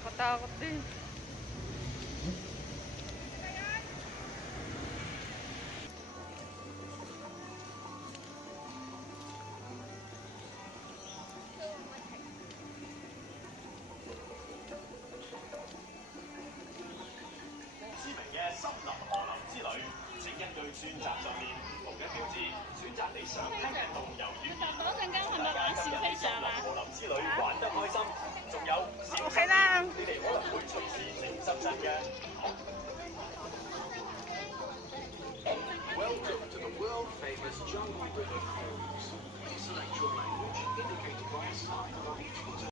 Nakakatakot din. Okay lang. Welcome to the world-famous jungle river cruise. Please select your language indicated by a sign above each button.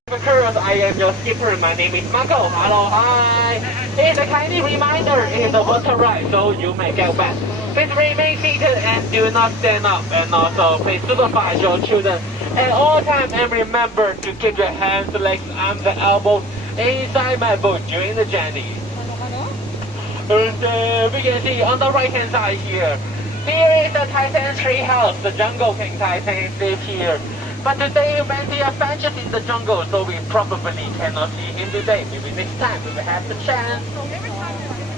I am your skipper. My name is Marco. Hello, hi. It's a kindly reminder. It's a water ride, so you may get wet. Please remain seated and do not stand up. And also, please supervise your children at all times and remember to keep your hands, legs, arms, and elbows inside my boat during the journey. And we can see on the right-hand side here. Here is the Titan tree house. The Jungle King Titan lives here. But today we went the adventures in the jungle, so we probably cannot see him today. Maybe next time we will have the chance.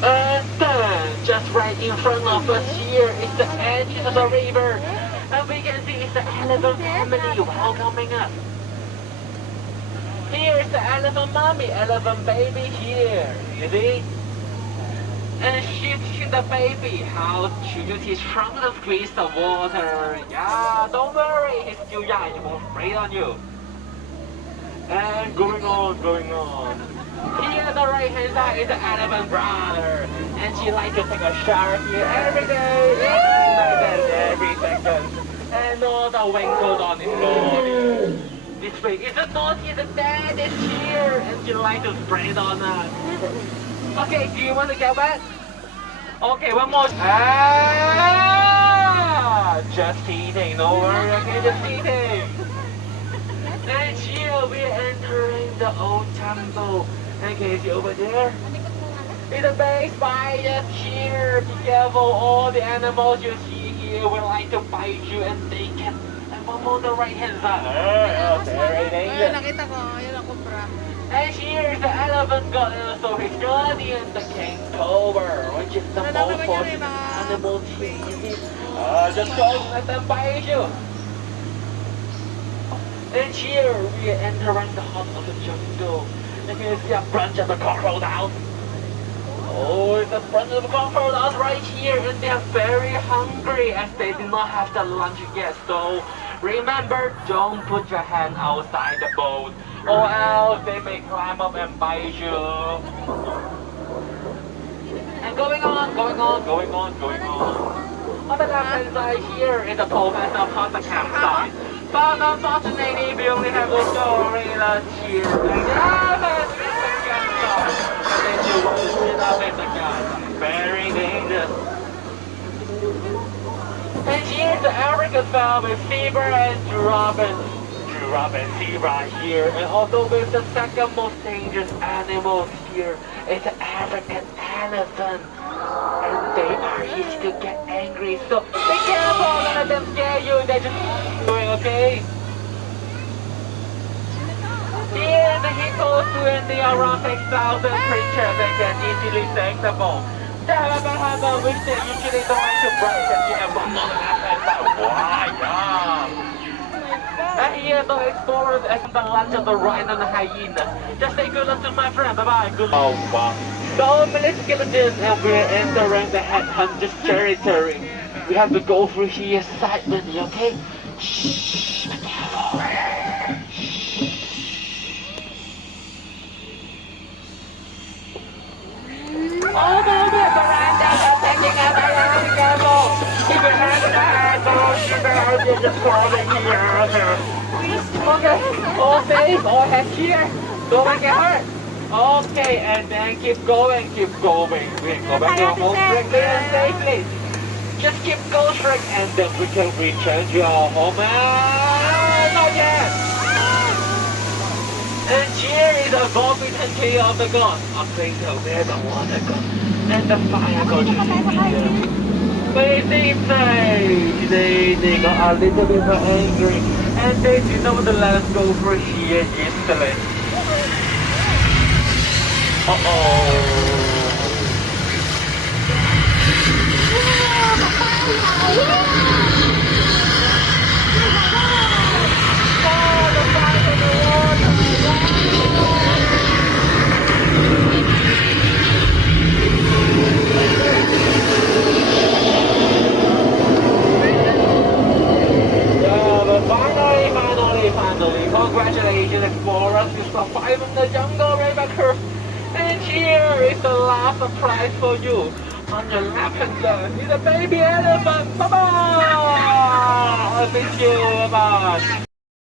And then, just right in front of us here is the edge of the river. And we can see it's the elephant family welcoming us. Here is the elephant mommy, elephant baby here. You see? And she's teaching the baby how to use his trunk to squeeze the water. Yeah, don't worry, he's still young, he won't spray on you. And going on. Here on the right hand side is the elephant brother. And she likes to take a shower here every day. Every second. And all the wrinkles on his body. This way is the naughty, the dad is here. And she likes to spray it on us. Okay, do you want to get wet? Okay, one more. Just eating, no worry, okay, just eating. And here we're entering the old temple. And can you see over there? It's a big spiders here. Be careful, all the animals you see here will like to bite you and they can. And one more on the right hand side. Very dangerous. Nakita ko, yun ang kumpra. And here is the elephant god and also his guardian, the king cobra, which is the most fortunate animal species. Just don't let them bite you. And here we are entering the heart of the jungle. And you can see a bunch of the crocodiles. Oh, it's a bunch of the crocodiles right here, and they are very hungry as they did not have the lunch yet. So remember, don't put your hand outside the boat, or else they may climb up and bite you. And going on. On the left hand side here is the professor of the campsite. But unfortunately, we only have the gorillas here. And you want to sit up in the campsite. Very dangerous. And here's the African fowl with zebra and giraffe and zebra here. And also with the second most dangerous animals here is the African elephant. And they are easy to get angry, so be careful, don't let them scare you, they're just doing okay. Here the hippos and the around 6,000 creatures that can easily take the boat. They have a which they usually don't like to break and you have one on the left hand side. Wow, and here the explorers and the lunch of the rhino and the hyenas. Just say good luck to my friend, bye-bye, good luck. Oh wow. So many skeletons and we're entering the headhunters territory. We have to go through here silently, okay? Shh, be careful. Oh no, the piranhas are taking us around, be careful. Keep your hands in the hand, keep your hands in the crawling here. Okay, all safe, all hands here. Don't get hurt. Okay, and then keep going. We can go back to our home quickly and safely. Just keep going straight and then we can return to our home. Not yet. And here is the Vorbitan Key of the gods. Up later where the water goes and the fire goes here. But it seems they got a little bit angry and they did not let us go through here instantly. Finally, congratulations explorers, you survived the jungle river curve. And here is the last surprise for you. On your left hand side is a baby elephant. Bye bye. I miss you. Bye bye.